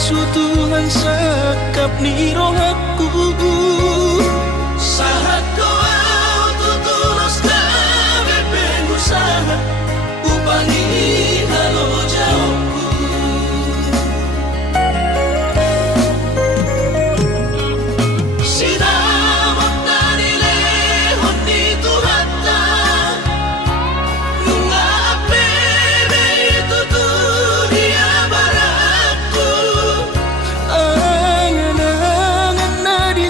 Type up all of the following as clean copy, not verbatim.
asu Tuhan sekap ni rohaku. Sahat doa tutulos kami pengusaha upangi halo jauhku. Sinamot na nilehon ni Tuhata nunga apebe tutunia baratku. Angan-angan na di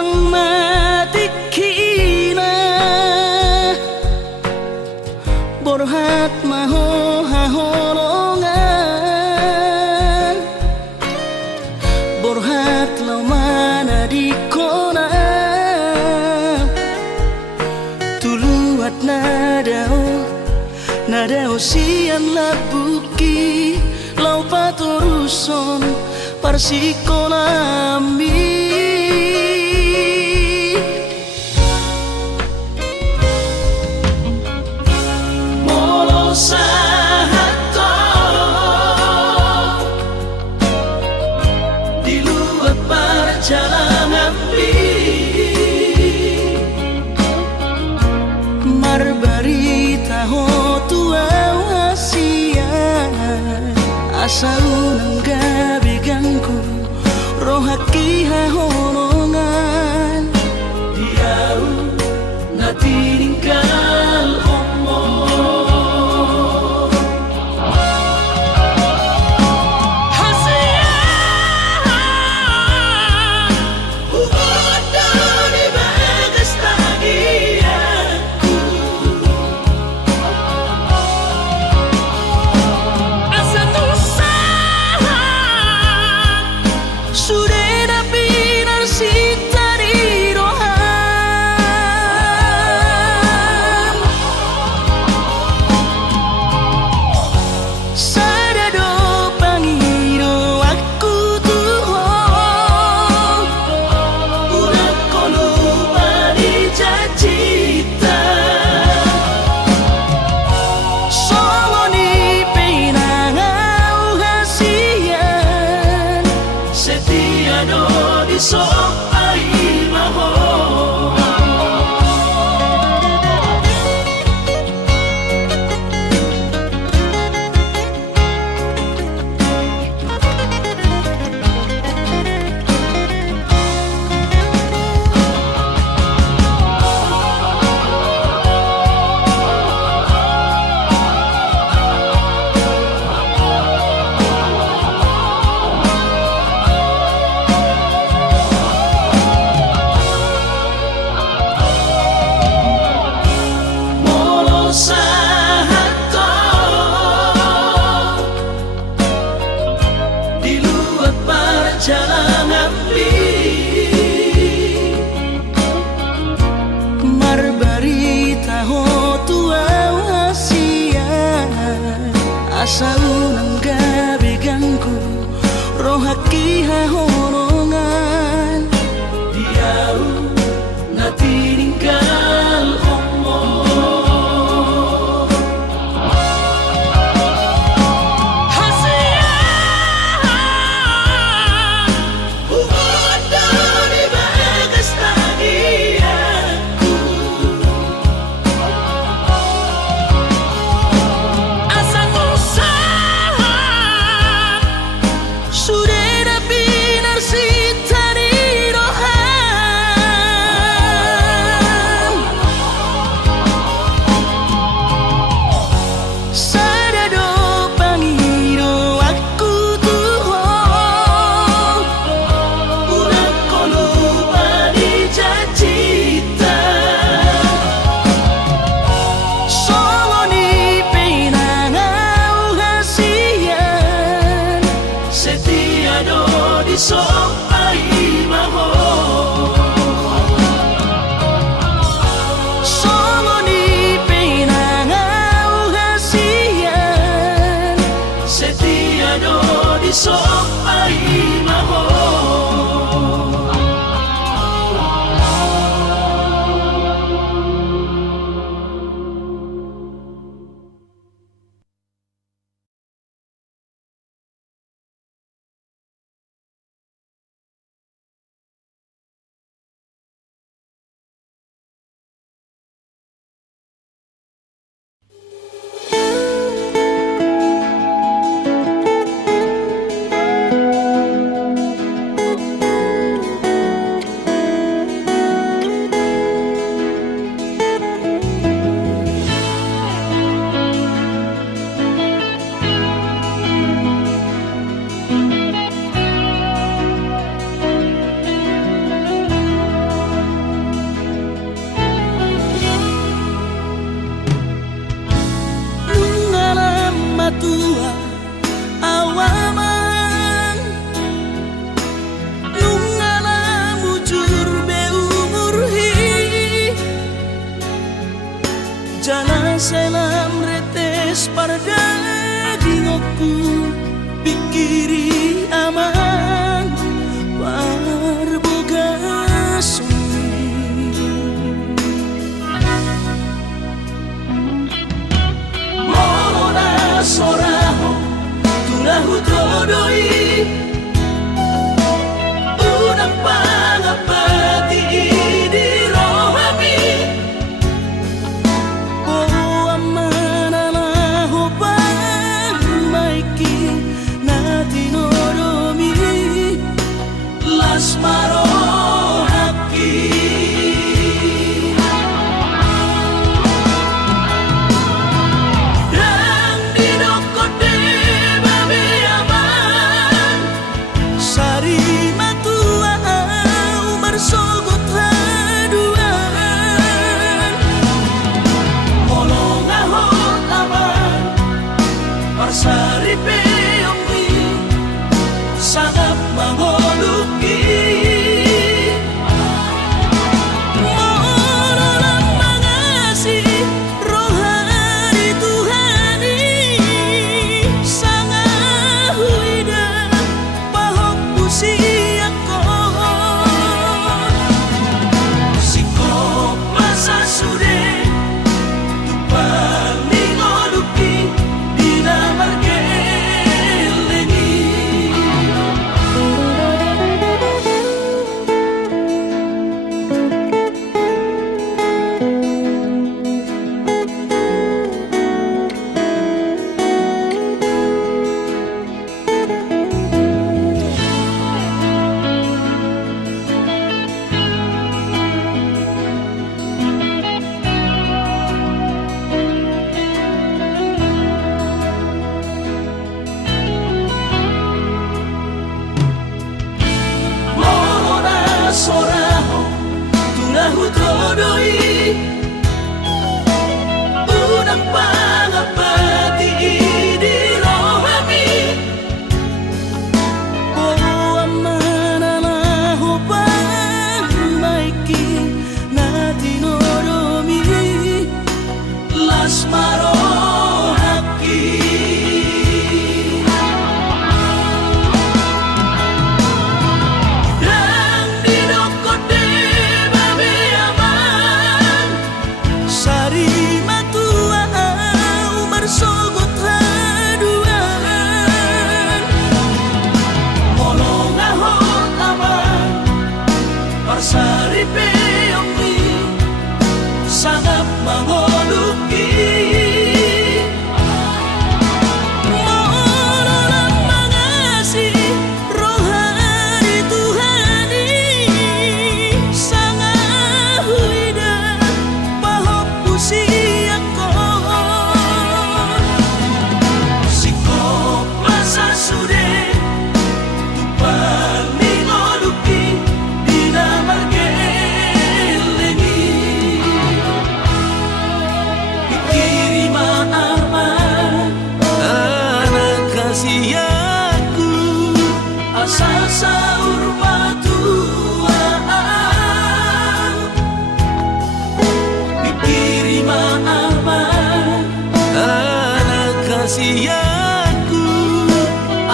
pangmatikina borhat maho haholongan borhat lau mana di kona tuluat nadao sian labuki lau paturuson parsikolami molo sahato di luar perjalanan marbarita ho tua wasian asal nang gabigangku rohaki hahonongan diau na tininggal omo so ai maho jalanan marbarita ho tua wasian asal nang gabigangku rohaki hahonongan diau na tininggal omo Sudah pinar si tadi rohan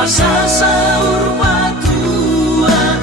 masasaur patuaan.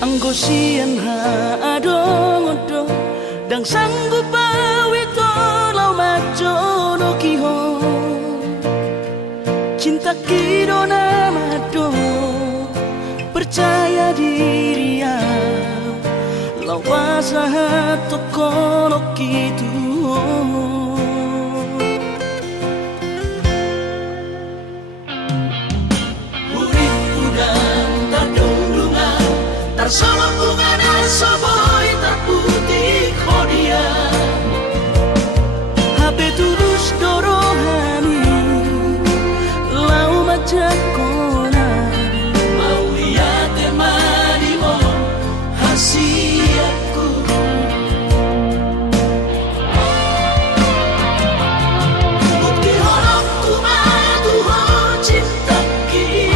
Anggo sian ha adong-odong dang sanggup bawi tolau majono kiho cinta kidona mado percaya diri ya lawasa tokono kitu sama bunga dan soboy tak putih khodia HP tulus dorohani lau majak kona mau lihat temani mo hasiatku bukti horokku madu ho cinta ki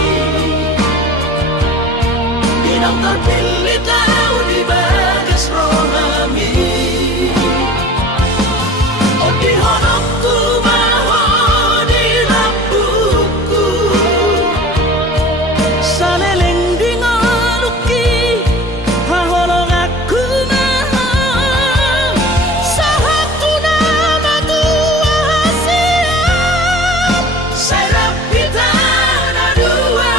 dinang terpilih tahu di bagas rohami oh di honokku maho di lampuku saleleng di ngoluki haholong aku maho sahatu nama tua hasiat serap kita dua.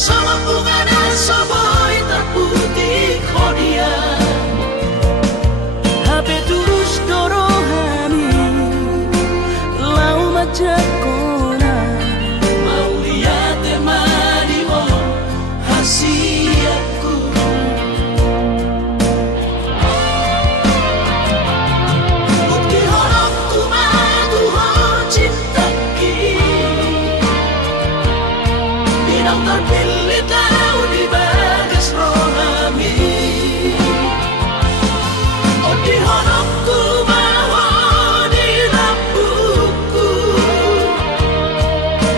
Sama bunga dan soboy tak putih khodia HP tulus dorohani lau majak kona mau lihat temani mo hasiatku bukti horokku madu ho cinta ki dinang terpilih tahu di bagas rohami oh di honokku maho di lampuku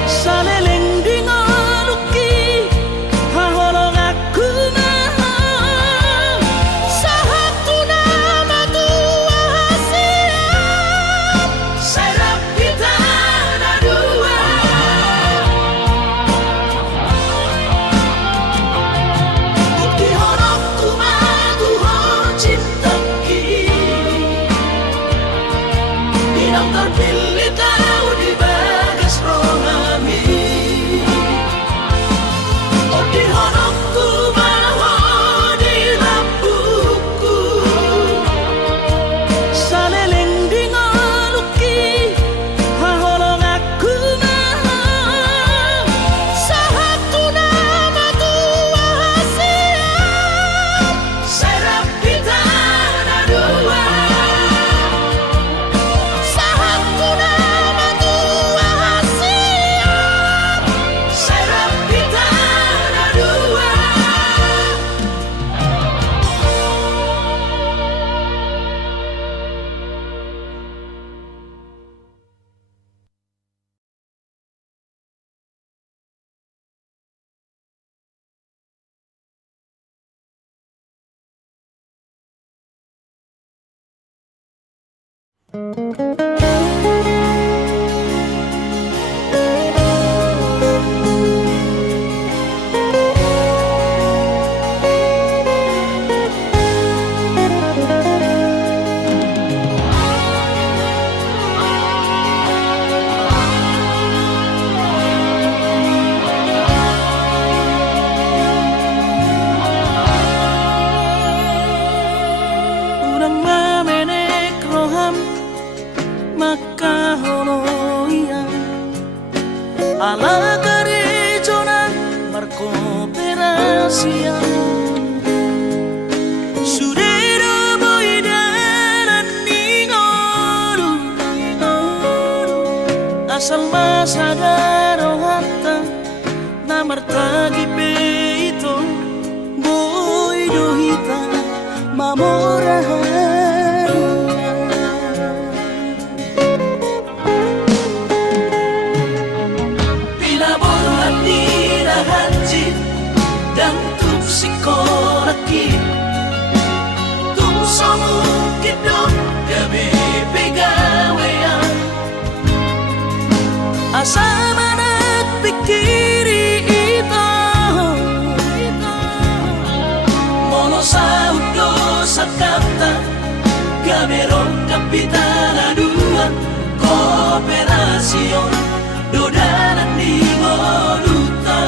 saleleng di ngoluki haholong aku maho sahatu nama tua hasiat serap kita dua. Bukti horokku madu ho cinta ki dinang terpilih tahu di bagas rohami oh di honokku maho di lampuku saleleng di ngoluki haholong aku maho sahatu nama tua hasiat serap kita dua. Sahatu nama tua hasiat serap kita dua. rahasia Surero boidaran ningoru Asal masadaro hatta Namartagi peito Boido hita mamorahan Pinaborhan ni rahanjit Dan tupsikoraki Tumsomu kidot gabi pegawean Asama nagpikiri ito Mono sa udo sa kanta Gamerong kapitaladuan Kooperasyon Dodanan ni Moduta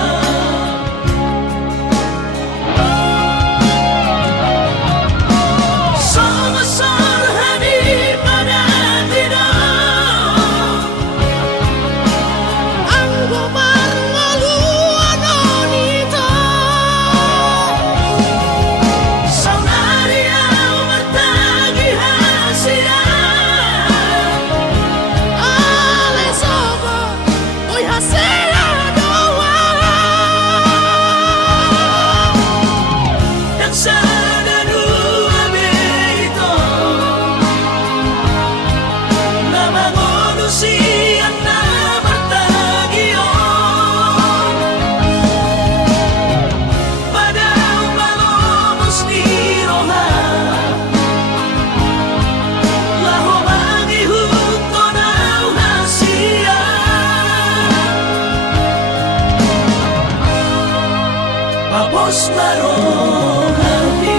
Papos marong hati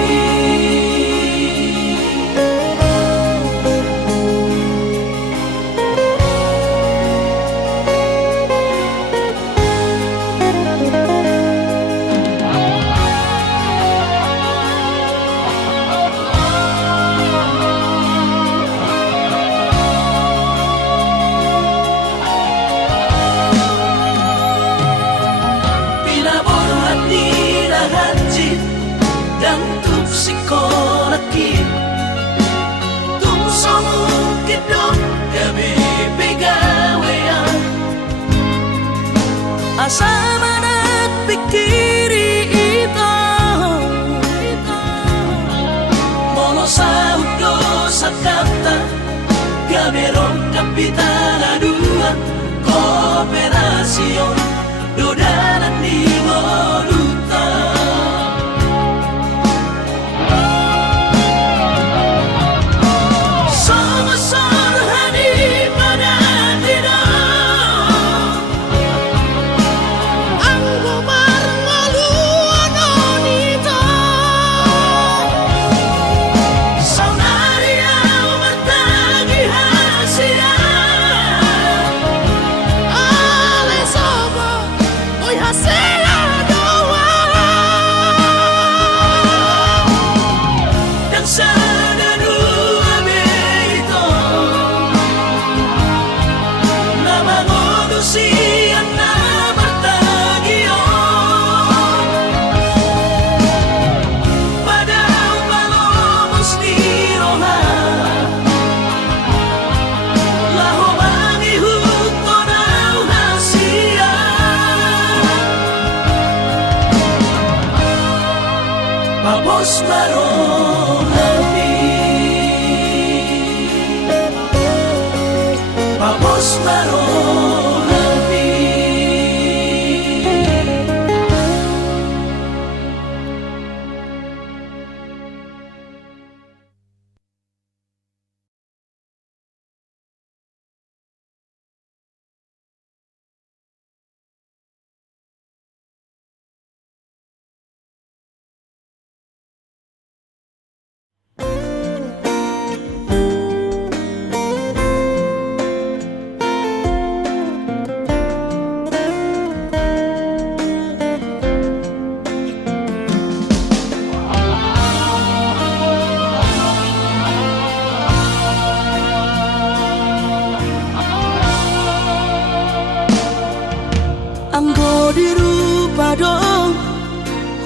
Dan tupsikoraki Tumsomu kidot gabi pegawean Asama nagpikiri ito Mono sa udo sa kanta Gamerong kapitaladuan Kooperasyon Dodanan ni Moduta Papos marong hati Papos marong hati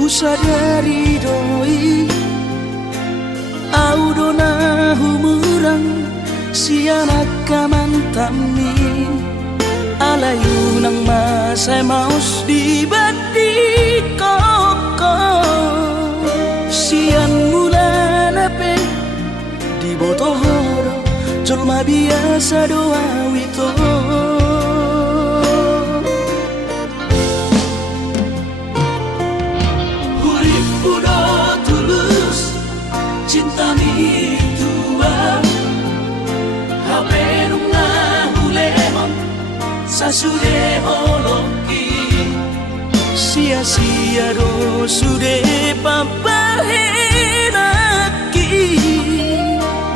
sadari doi au dona humurang sianak kamantami alayu nang masay maus di badi koko sian mula nape di botohoro colma biasa doa wito cinta mi tua hape nunga hulehon sasude holoki sia-sia do sude papahenaki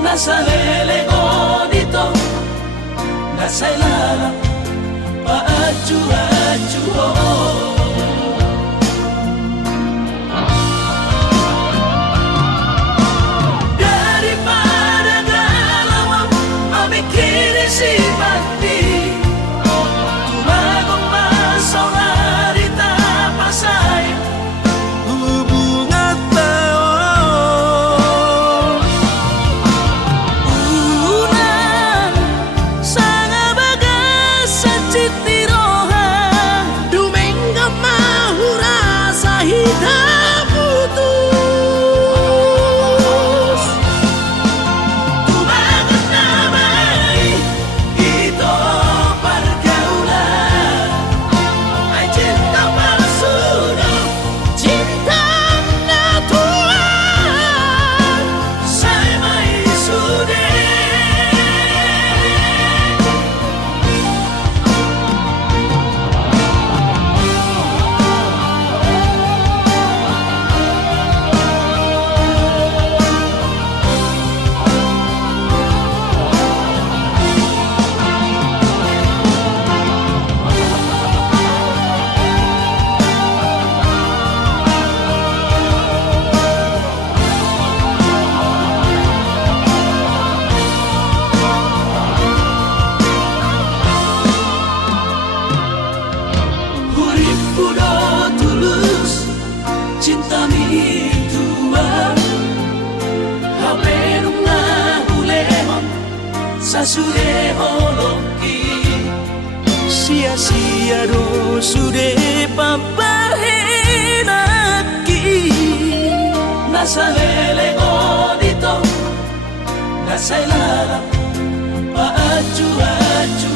nasalele godito nasailala paaju-aju cinta mi tua hape nunga hulehon sasude holoki sia-sia do sude papahenaki nasalele godito nasailala paaju-aju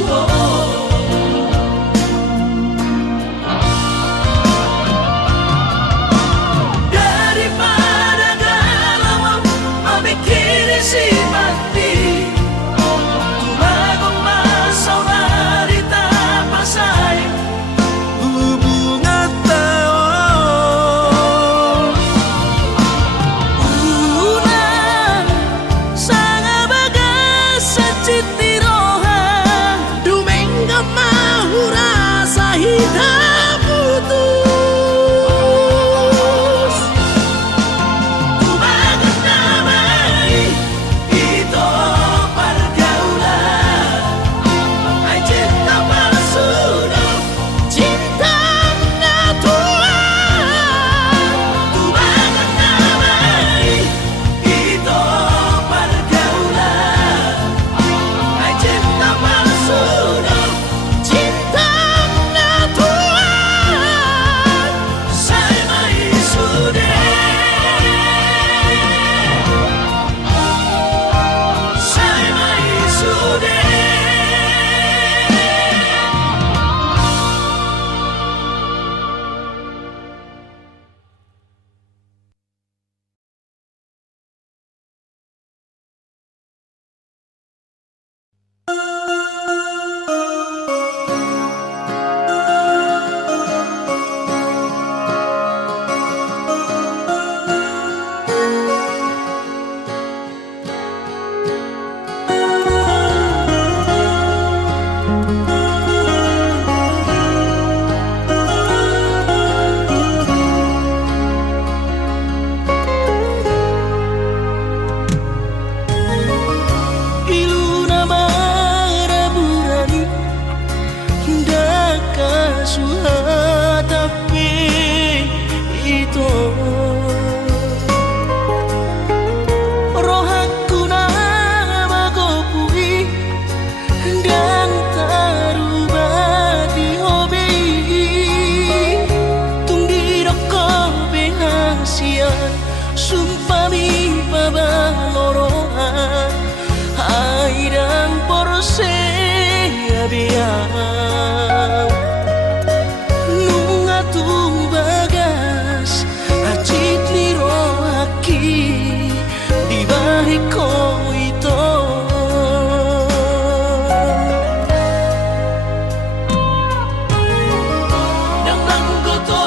kasihan sumpami pabalorohan airang porose abiang nunga tu bagas acit liro aki di balik ko ito nang langgoto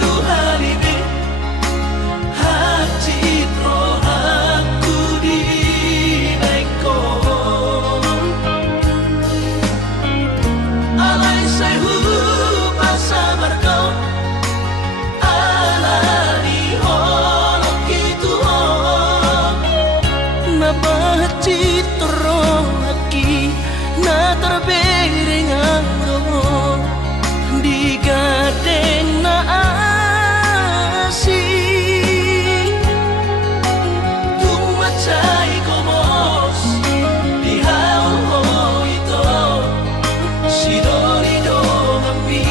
ruhalibi acit ro aku di baiko alay sayu pasabar kau alani holok itu napahati toro aki na terbereng anggo di gadeng na asing tumacay komos di haul ito sidorido kami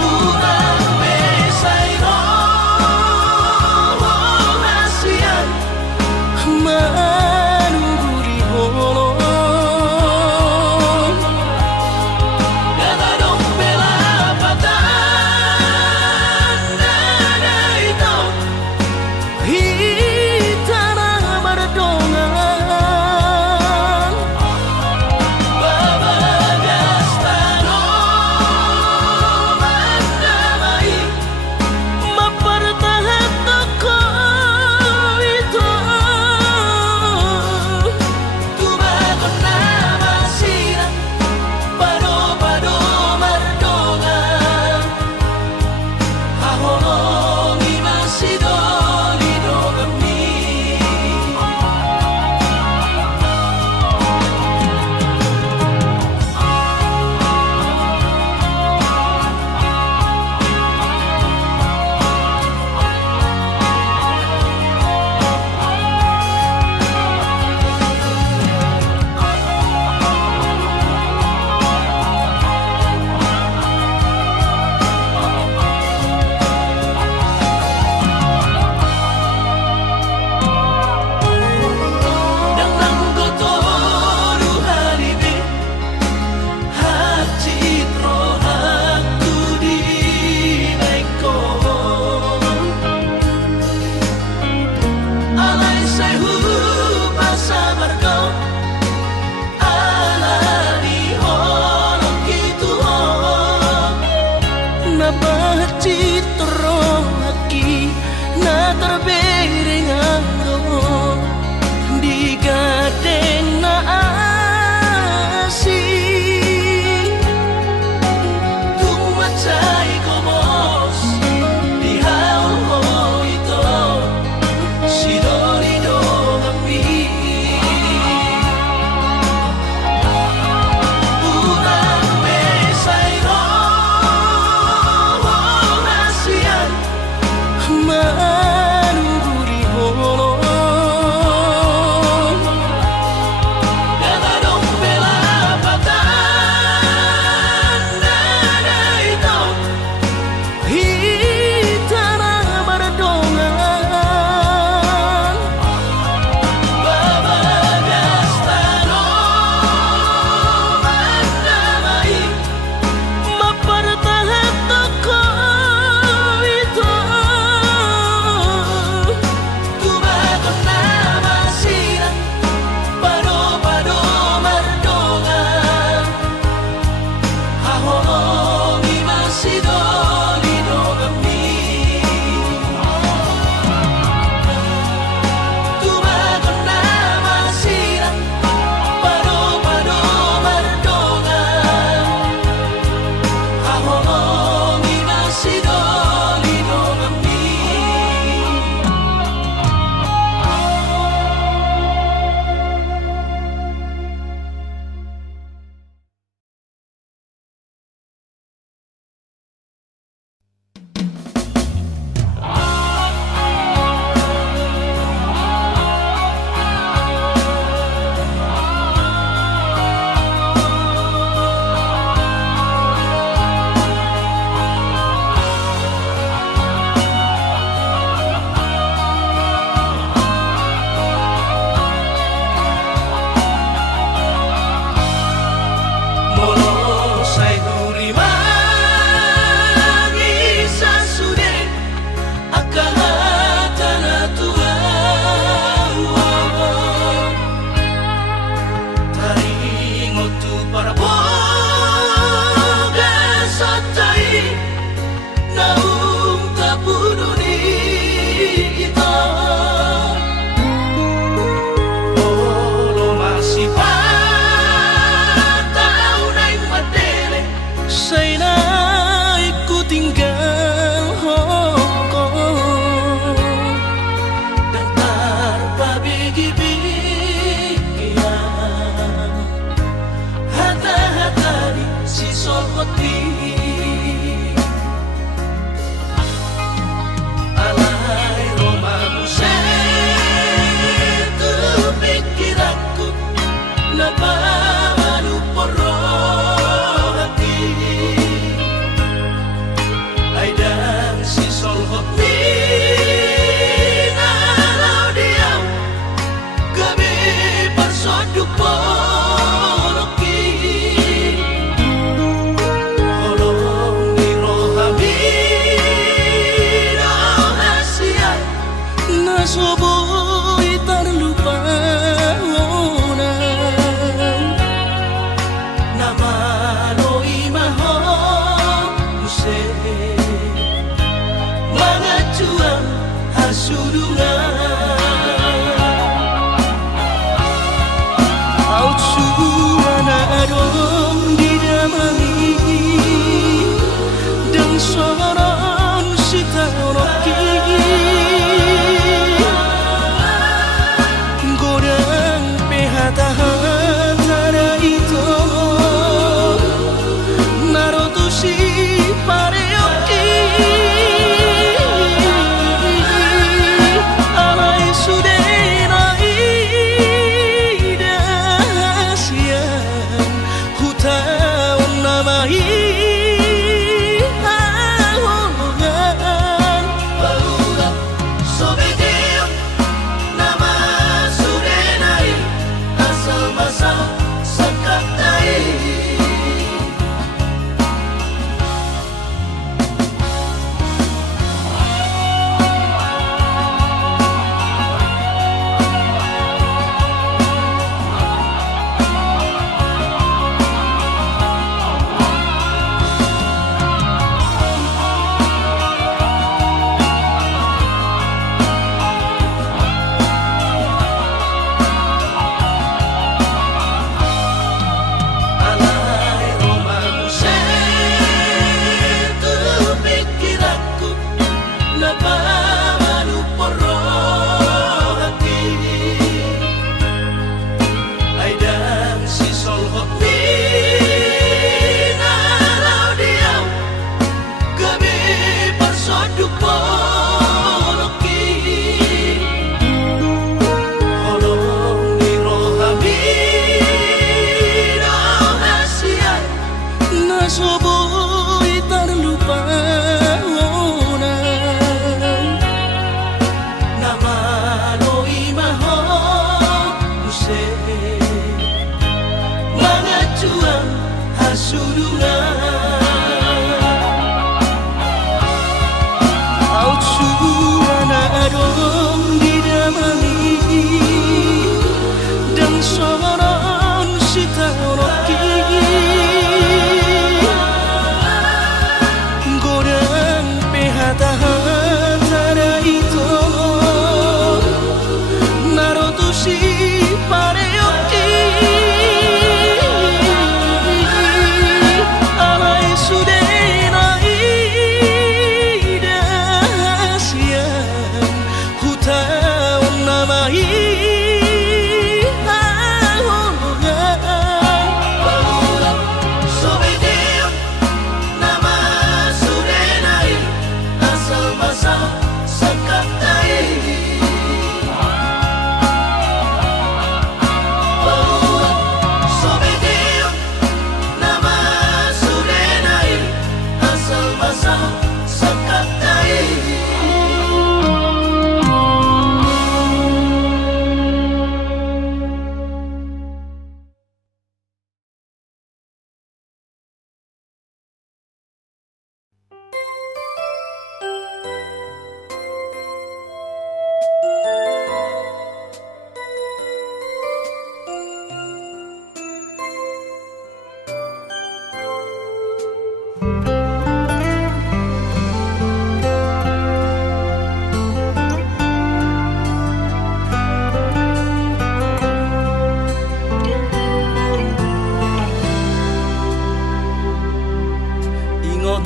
urang besay no nasian manuguri holong gadadong bela patan dada ito hitana mardongan babagas tanong mandamay mapartahan ako ito tumagon na masira pado-pado mardongan hahongi masidolido kami nang langgoto ruhalibi acit ro aku di baiko alay sayu pasabar kau alani holok itu napahati toro aki na terbereng anggo di gadeng na asing tumacay komos di haul ito sidorido kami urang besay no nasian manuguri Mga juang hasulungan Au cuana adong didamani Dan soron sitanoki Godang pehata-hatara itu Narotushi pareoki Alai sudenai dasian Hutaun namai ahongan Baula sobedeon nama sudenai Asal masal sakatai Nasoboy terlupa Nama noi maho Use Mga juang hasulungan Au cuana adong didamani Dan soron sitanoki Hata-hata itu Narotushi pareoki Alai sudenai dasian Hutaun namai ahongan Baula sobedeon nama sudenai Asal masal sakatai Baula sobedeon nama sudenai Asal masal sakatai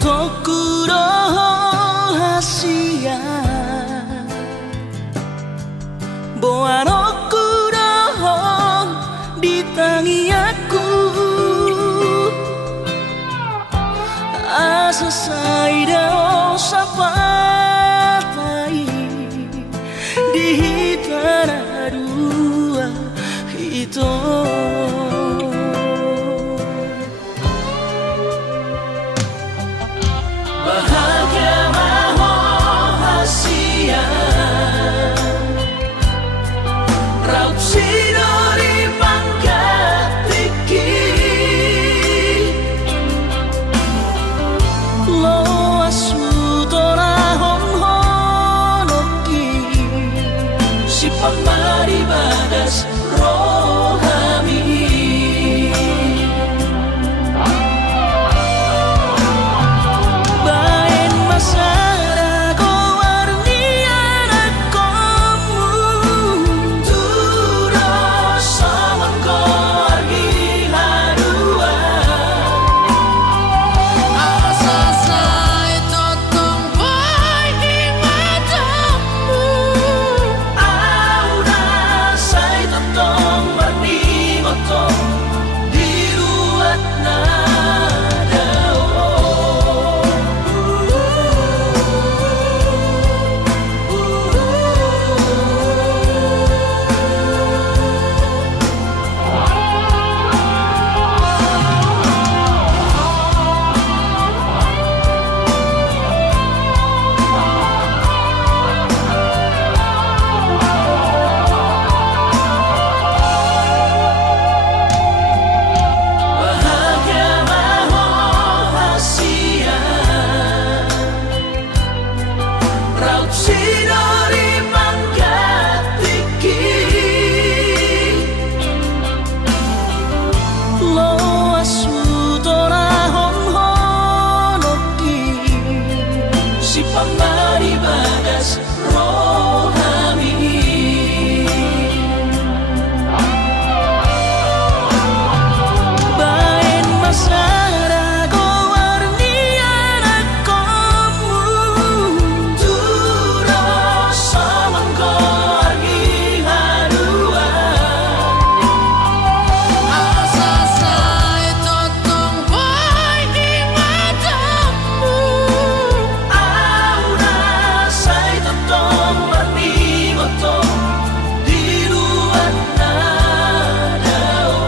Tokuro hasia Boano kurohon di tangiaku Asa saida osapatai Di hitara dua hito Bahagia maho hasia Raup sidori pangkat tiki Lo asutora hon honoki Si pamari badas rohami Sinari panggatiki lo asudora honhonoki si pamari bagas rohani bain masara gowarniana komu duro samangko argi harua Asa saya totong boy di matamu. aura sai totong berni gotong di luar nadao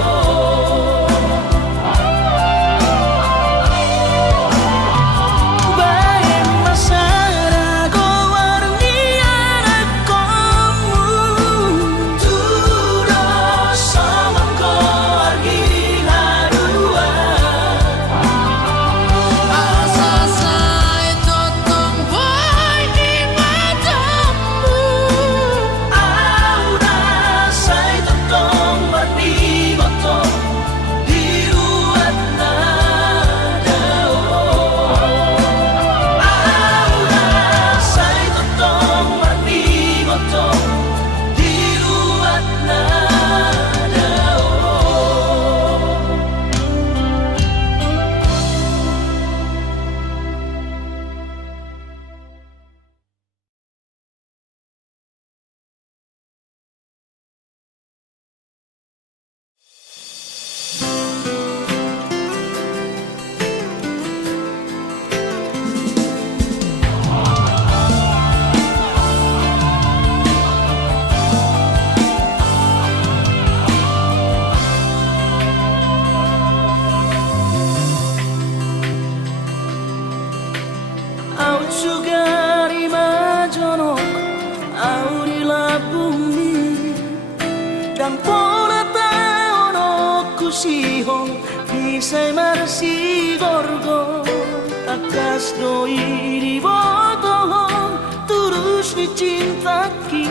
bain masara gowarniana komu duro samangko argi harua Asa saya totong boy di matamu. aura sai totong berni gotong di luar nadao aura sai totong berni gotong di luar nadao Au sugari majonok auri labumi dan pola taono kusihong bisay marsi gorgo akas doi di botohong turus dicintaki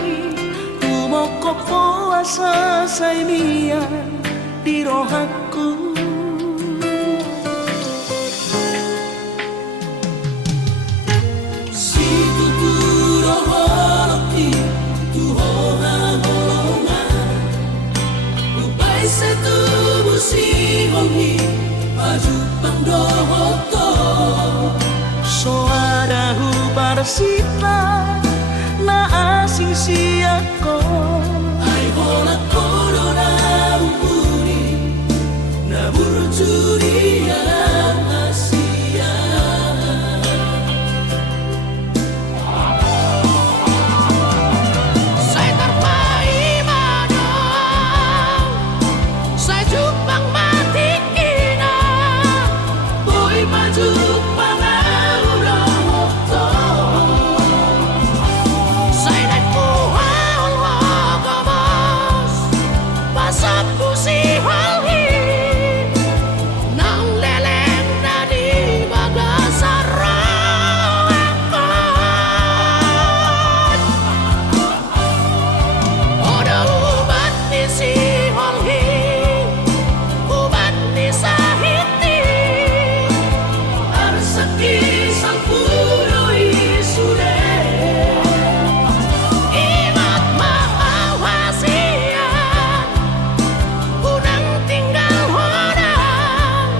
umoko puasa say miyan di rohaku si tuturo holoki tu hoha holonga ubay sa tubo si hongi baju pangdohoto so ada para sita na asing siyako ay hola corona umuri na burjuri asia Saya terpaimana. Saya jupang matikina. boy maju pangaura hoto Saya dan kuhal hagamas. Pasapu si halhi. Nang leleng na di bagasarakan. Oda ubat ni si halhi. Ubat ni sahiti. arsaki sang puroi sure Ingat maawasian. Unang tinggal honang.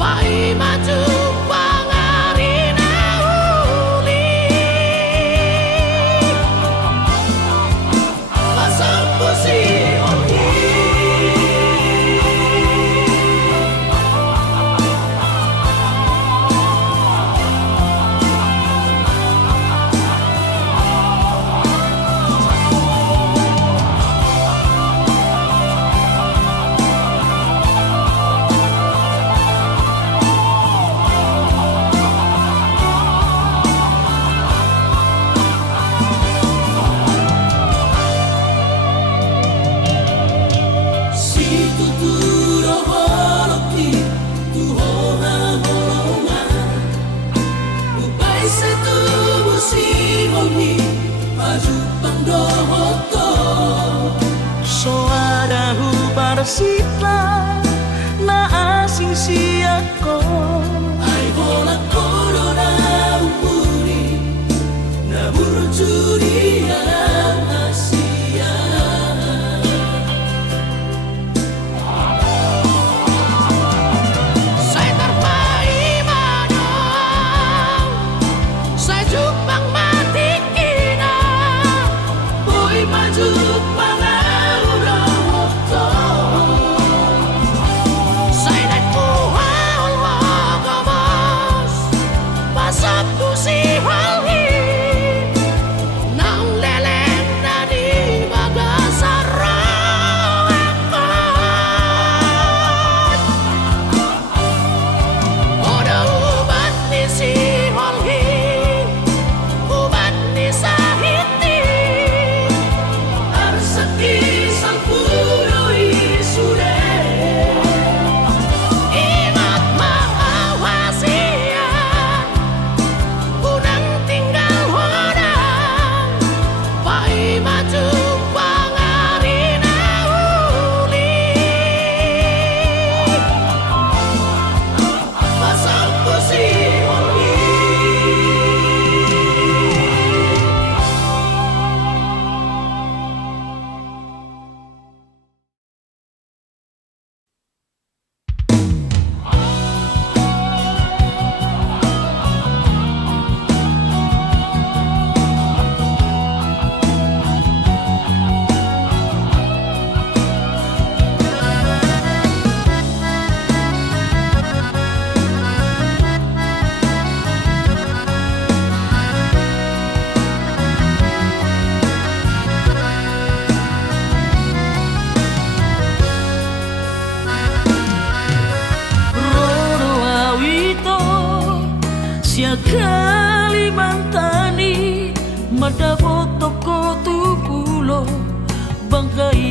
Pai maju pangarina uli. pasapu si ongi si tuturo holoki tu hoha holonga ubay sa tubo si hongi maju pandohoto soadahu parsita na asing siyako ay hola corona umuri na burjuri ang Asia saya terpaimanang saya jupang mati kina boy maju pangaurahoto saya nak kuhal wagamas pasap tu si halhi nang leleng na di bagasarakan oda ubat ni si halhi ubat ni sahiti arsaki sang puroi sure ingat mawasiat unang tinggal hodang pai maju pangarina uli pasal pusi holi Roro awito sia Kalimantani madaboto ko tupulo bangkai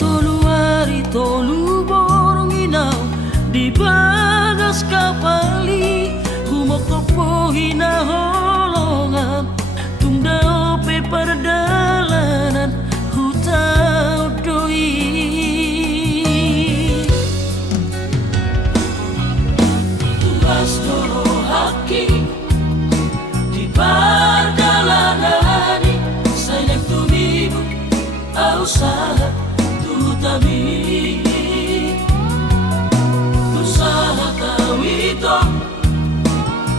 tolu hari tolu borong inaw di bagas kapali humok topo hinaholongan tungdao pe perdalanan hutau doi tulas doro haki di perdalanani saya tumibu usaha tutami usaha tawito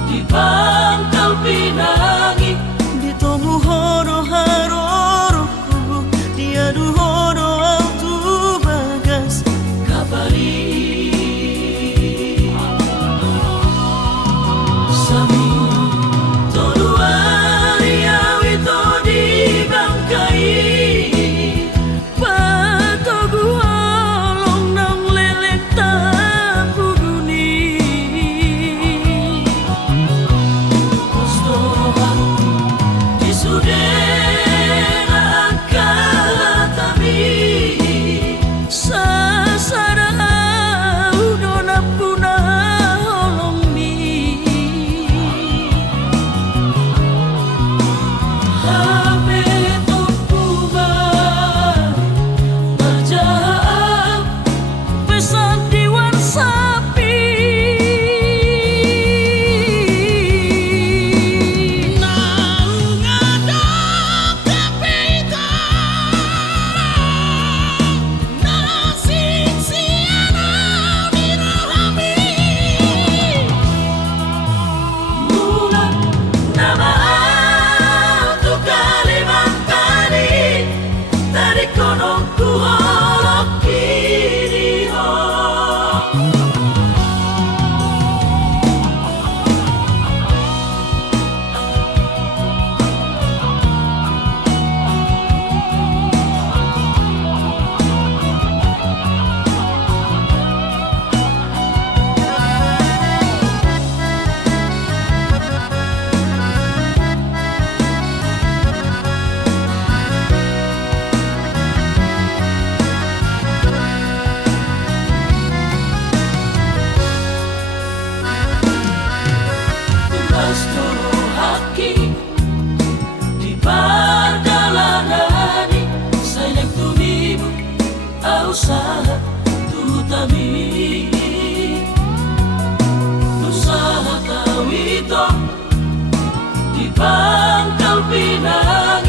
di Pangkal Pinangi ditomu hono haroroku diadu hono autu bagas kapali sami toduari awito di Bangkai patogu holong nang lelek tapu guni Kostoro usaha tu tabi usaha tawito di Pangkal Pinang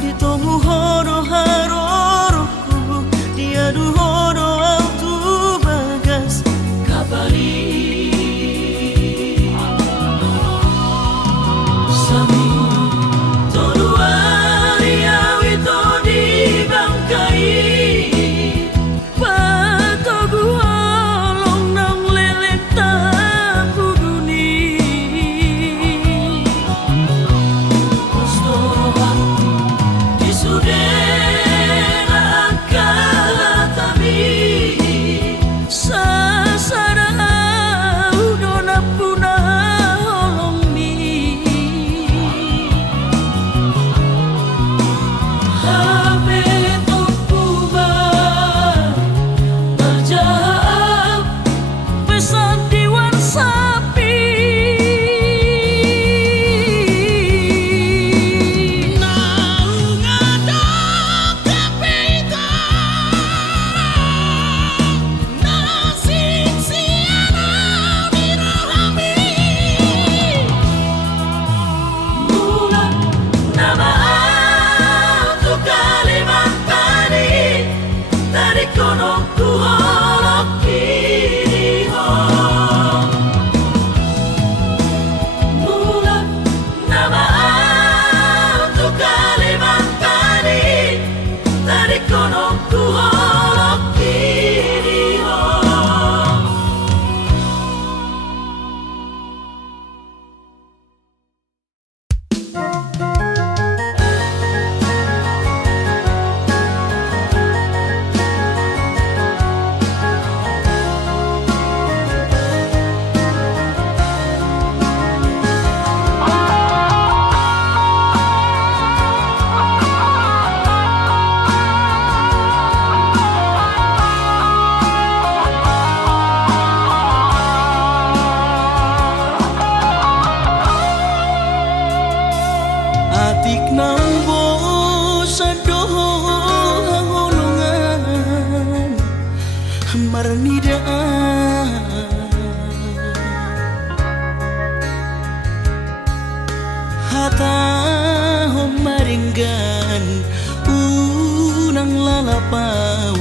di tomu horo haroroku dia du horo autu bagas kabali sami toruari awito di Bangkai patogu along nang lelek tapu duni Kostorohan di Sudena Kalatami sasara udona puna holong mi Habe Tokuba terjauh pesan diwan sapi mula nama tu Kalimantan dari kono ku holok kiri ho mula nama tu Kalimantan dari kono ku holok kiri ho atik nang bosa doho holongan marnida hata homaringgan unang lalapau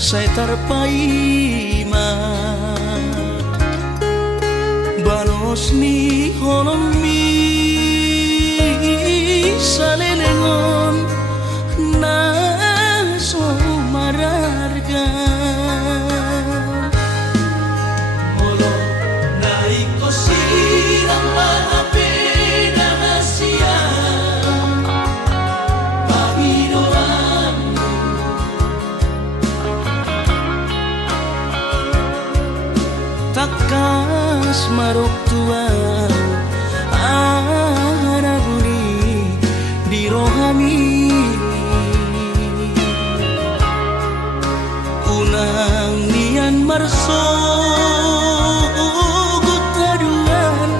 saya tarpaima balos ni holomi salelengon na so marargan Molo naik ko sirang maapin ang asiyang Panginoon takas marok tua anaguni di rohani unang nian marso gutaduan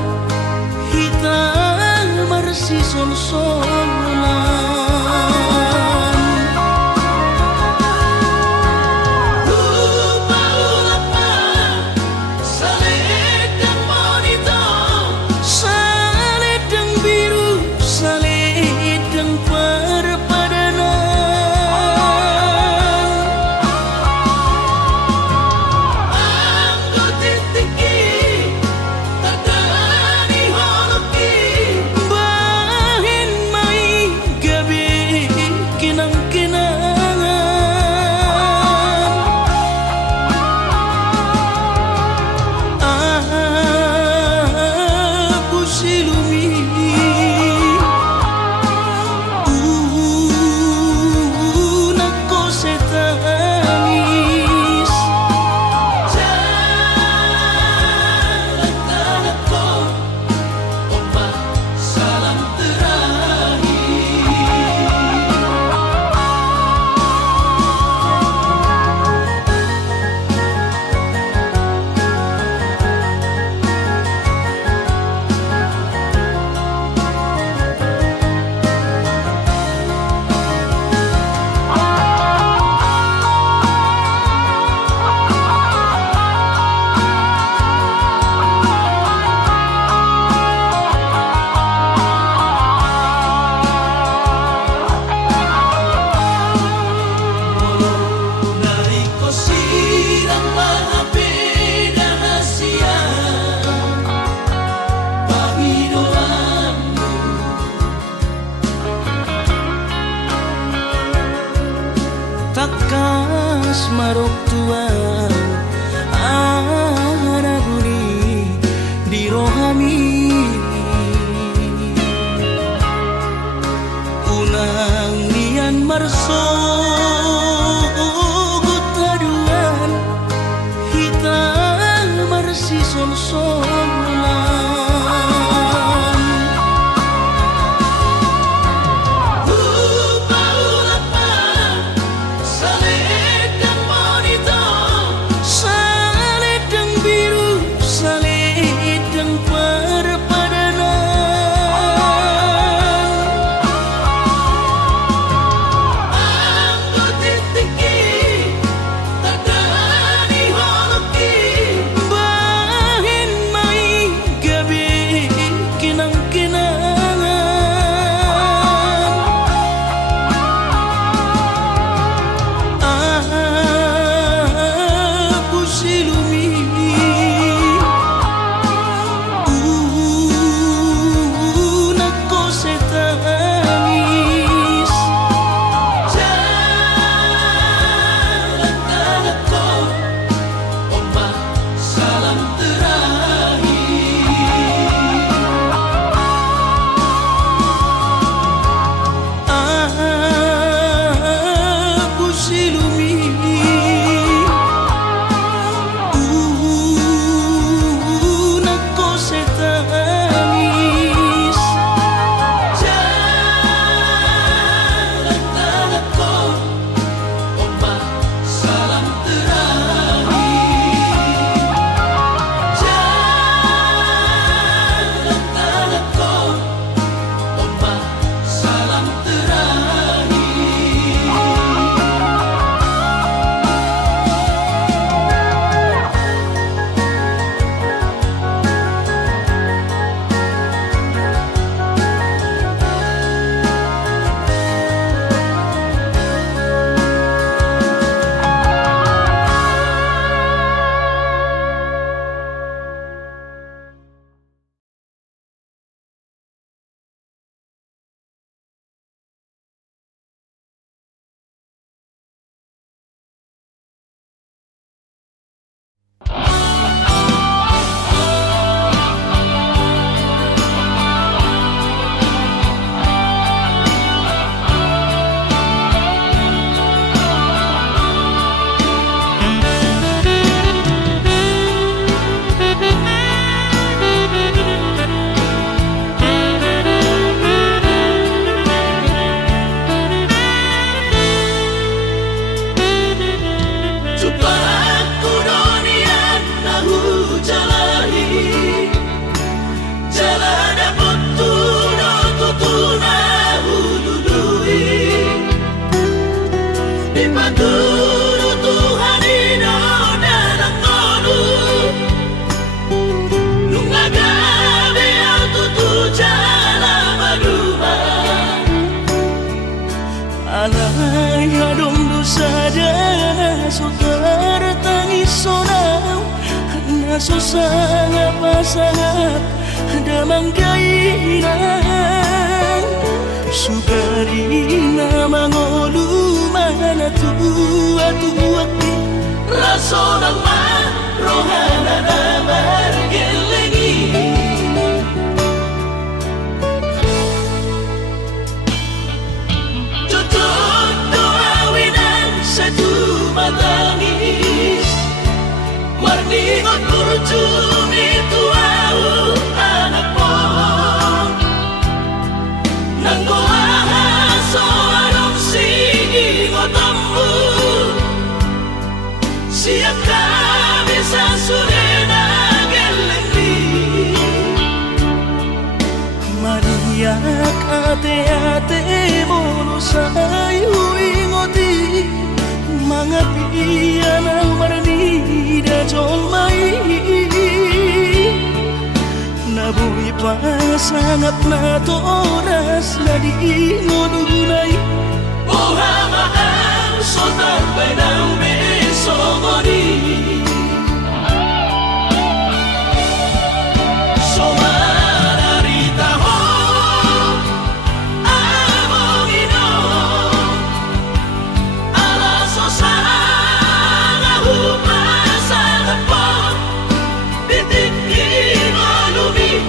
hitam marsi sol-solan saledang biru saledang perpadanan Anggo titiki tadani holoki bahin mai gabi kinang-kinangan aku silumi nako setanis Jalan tanahku ombak salam terakhir kami unang nian marsogot aduan hitam marsi sol-solan susah pasangap damang kainan sugarina mangolu mana tua-tuaki raso ng rohana na margelengi tutup doawinan sa tumatangis marningot kurjumi tuau anak mo nang kuahaso anong sige ngotammu siap kami sa surena gelengi mariak ate-ate mono sayu ingoti mga piyan ang maranida jolmai nabuhi pasangat na toras na di ngununay Ohama ang sotar ng besomoni Somararita ho among ino alaso sa ngahupa sa hapon titik mo lumi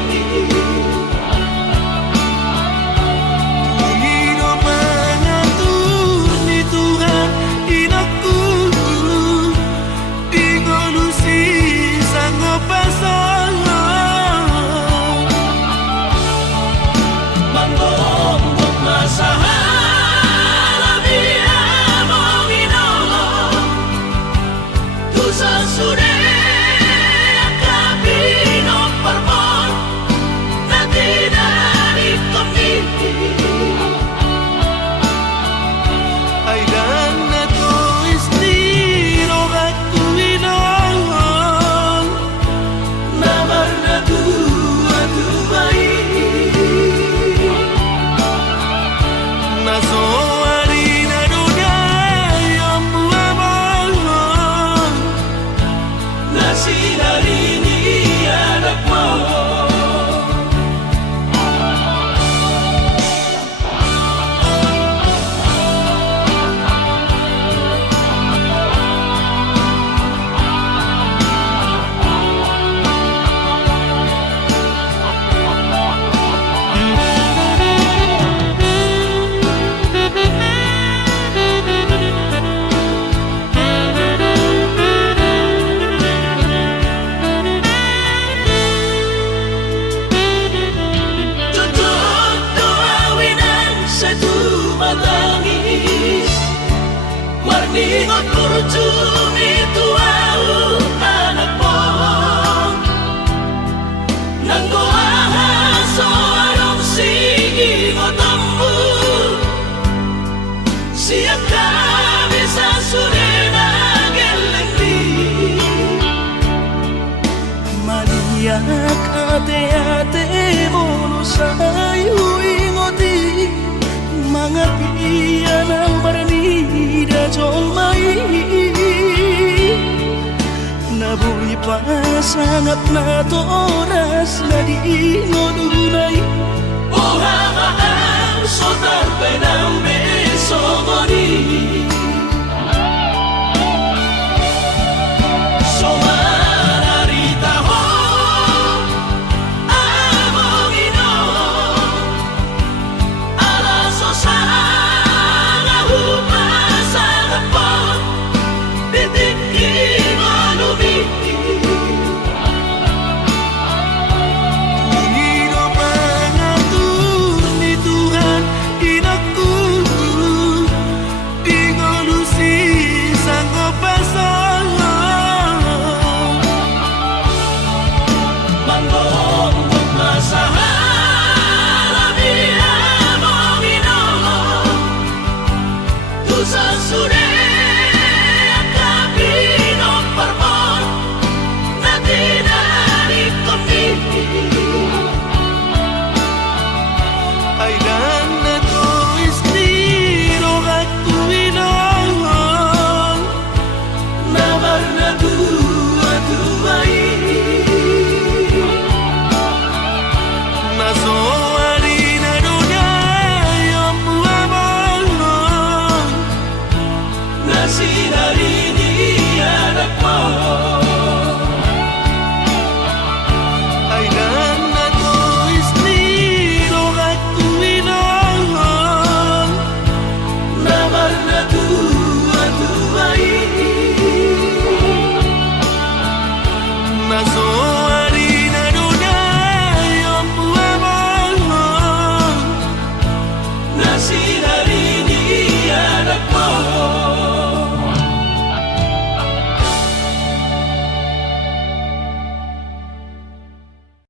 pasangap na to oras na di ngununay. Buha maang sotar pa namin